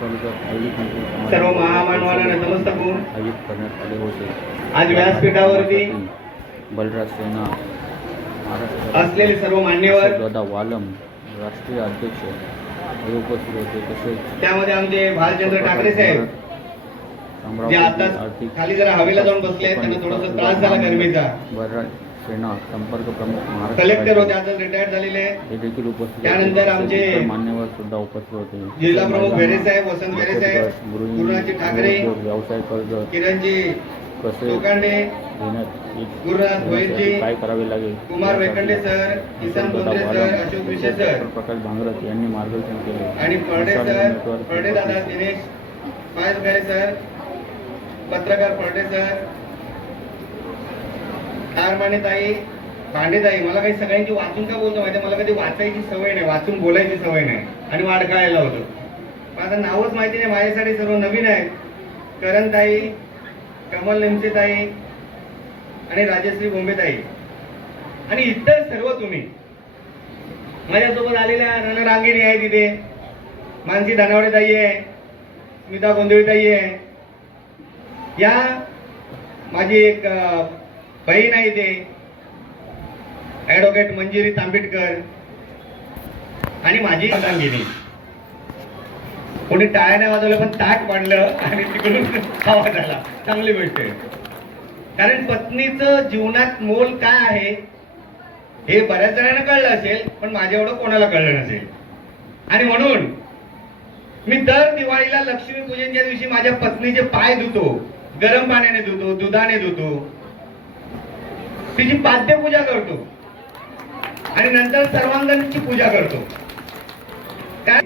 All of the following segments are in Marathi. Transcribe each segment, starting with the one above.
तालुक्यात आयोजित सर्व महामानवांना नमस्कार करून आयोजित करण्यात आले होते. आज व्यासपीठावरती बलराज सेना महाराष्ट्र असलेले सर्व मान्यवर दादा वालम राष्ट्रीय अध्यक्ष हे उपस्थित होते. तसेच त्यामध्ये आमचे भालचंद्र ठाकरे साहेब जे आता खाली जरा हवेला जाऊन बसले आहेत त्यांना थोडासा त्रास झाला गरमीचा. बलराज सेना संपर्क प्रमुख महाराष्ट्र कलेक्टर होते आता रिटायर्ड झालेले आहेत. हे देखील उपस्थित. त्यानंतर आमचे मान्यवर सुद्धा उपस्थित होते. जिल्हा प्रमुख बेरे साहेब, वसंत बेरे साहेब, गुरुनाथजी ठाकरे, व्यवसाय कर्ज किरणजी कसे लोकांडे घेण्यात येत- गुरुनाथ भोईरजी, काय करावे लागेल? Kumar Wekande sir Kisan Bondre sir Ashok Vishe sir. Prakash भांगरथ यांनी मार्गदर्शन केले. आणि संसार सर फर्डे दादा दिनेश पायसगारे सर पत्रकार फर्डे सर कारमाने ताई भांडेताई मला काही सगळ्यांची वाचून का बोलतो माहिती मला कधी वाचायची सवय नाही वाचून बोलायची सवय नाही. आणि वाडकाळायला होतो माझं नावच माहिती नाही माझ्यासाठी सर्व नवीन आहे. करण ताई कमल नेमसे ताई आणि राजश्री बोंबे ताई आणि इतर सर्व तुम्ही. माझ्यासोबत आलेल्या रणरांगिणी आहे तिथे मानसी दानावडे ताई आहे स्मिता गोंधळी ताई आहे. या माझी एक बहीण आहे ते. ॲडव्होकेट मंजिरी तांबेडकर आणि माझी अर्धांगिनी कोणी टाळ्या नाही वाजवलं पण ताट पाडलं आणि तिकडून आवाज आला चांगली गोष्ट आहे. कारण पत्नीचं जीवनात मोल काय आहे हे बऱ्याच जणांना कळलं असेल पण माझ्या एवढं कोणाला कळलं नसेल. आणि म्हणून मी दर दिवाळीला लक्ष्मी पूजनच्या दिवशी माझ्या पत्नीचे पाय धुतो. गरम पाण्याने धुतो दुधाने धुतो. तिची पाद्य पूजा करतो. आणि नंतर सर्वांगांची पूजा करतो. काय?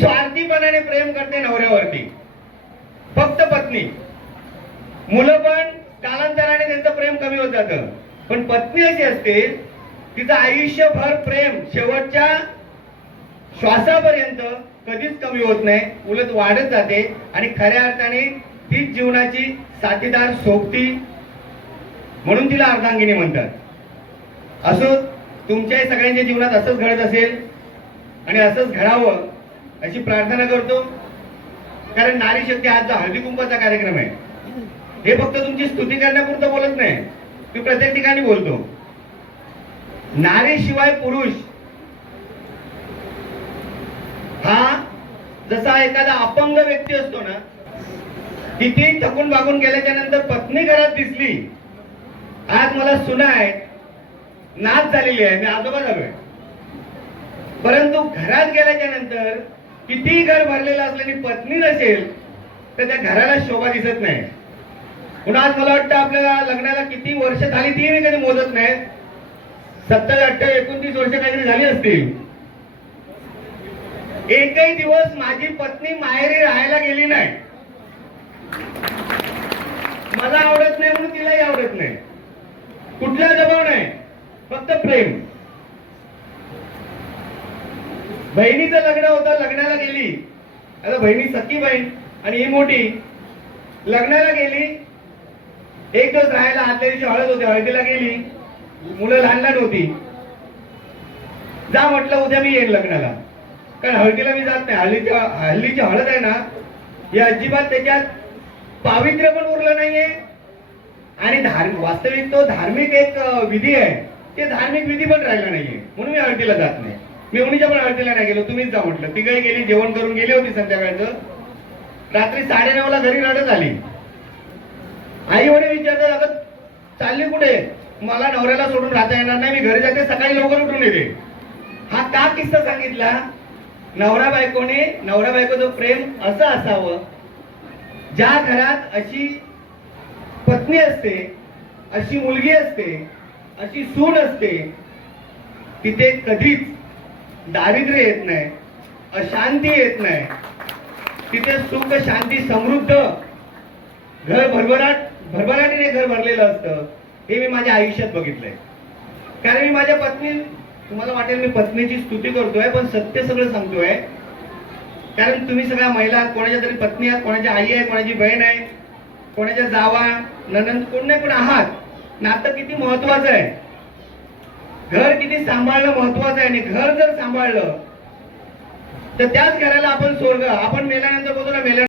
स्वार्थीपणाने प्रेम करते नवऱ्यावरती. फक्त पत्नी. मुलं पण कालांतराने त्यांचं प्रेम कमी होत जातं. पण पत्नी अशी असते तिचं आयुष्यभर प्रेम शेवटच्या श्वासापर्यंत कधीच कमी होत नाही उलट वाढत जाते आणि खऱ्या अर्थाने तीच जीवनाची साथीदार सोबती म्हणून तिला अर्धांगिनी म्हणतात. असं तुमच्याही सगळ्यांच्या जीवनात असंच घडत असेल आणि असंच घडावं अशी प्रार्थना करतो. कारण नारी शक्ती आजचा हळदीकुंपाचा कार्यक्रम आहे हे फक्त तुमची स्तुती करण्यापुरतं बोलत नाही. मी प्रत्येक ठिकाणी बोलतो. नारीशिवाय पुरुष हा जसा एखादा अपंग व्यक्ती असतो ना किती थकून भागून गेल्याच्यानंतर पत्नी घरात दिसली आज मला सुना आहेत नाच झालेली आहे. मी आजोबा झालोय. परंतु घरात गेल्याच्यानंतर कितीही घर भरलेलं असलं आणि पत्नी नसेल तर त्या घराला शोभा दिसत नाही. पुन्हा आज मला वाटतं आपल्याला लग्नाला किती वर्ष झाली ती मी कधी मोजत नाही. सत्तर अठ्ठावीस एकोणतीस वर्ष काहीतरी झाली असतील. एकही दिवस माझी पत्नी माहेरी राहायला गेली नाही मला आवडत नाही म्हणून तिलाही आवडत नाही कुठला दबाव नाही फक्त प्रेम बहिणीचं लग्न होतं लग्नाला गेली. आता बहिणी सखी बहीण आणि ही मोठी. लग्नाला गेली. एक दिवस राहायला आदल्या दिवशी हळद होती हळदीला गेली. मुलं लहान लहान होती. जा म्हटलं उद्या मी येईन लग्नाला. कारण हळदीला मी जात नाही. हल्लीच्या हल्लीची हळद आहे ना ही अजिबात त्याच्यात पावित्र्य पण उरलं नाहीये. आणि धार्मिक वास्तविक तो धार्मिक एक विधी आहे. ते धार्मिक विधी पण राहिला नाहीये. म्हणून मी हळदीला जात नाही. मी उणीच्या पण हळदीला नाही गेलो तुम्हीच जा म्हटलं. तिघही गेली जेवण करून गेली होती संध्याकाळचं. रात्री साडेनऊला घरी रडत आली. आई वडील विचारतात अगं चालली कुठे? मला नवऱ्याला सोडून राहता येणार नाही मी घरी जाते सकाळी लवकर उठून येते. हा का किस्सा सांगितला? नवरा बायकोने नवरा बायकोचं प्रेम असं असावं ज्या घरात अशी पत्नी असते अशी मुलगी असते अशी सून असते तिथे कधीच दारिद्र्य येत नाही अशांती येत नाही. तिथे सुख शांती समृद्ध घर भरभराट भरभराटीने घर भरलेलं असतं. हे मी माझ्या आयुष्यात बघितलंय. कारण मी माझ्या पत्नी तुम्हाला वाटेल मी पत्नीची स्तुती करतोय पण सत्य सगळं सांगतोय. कारण तुम्ही सगळ्या महिला आहात, कोणाच्या तरी पत्नी आहात कोणाची आई आहे कोणाची बहीण आहे कोणाच्या जावा ननंद कोण नाही कोण आहात. नातं किती महत्वाचं आहे. घर किती सांभाळणं महत्वाचं आहे आणि घर जर सांभाळलं तर त्याच घराला आपण स्वर्ग आपण मेल्यानंतर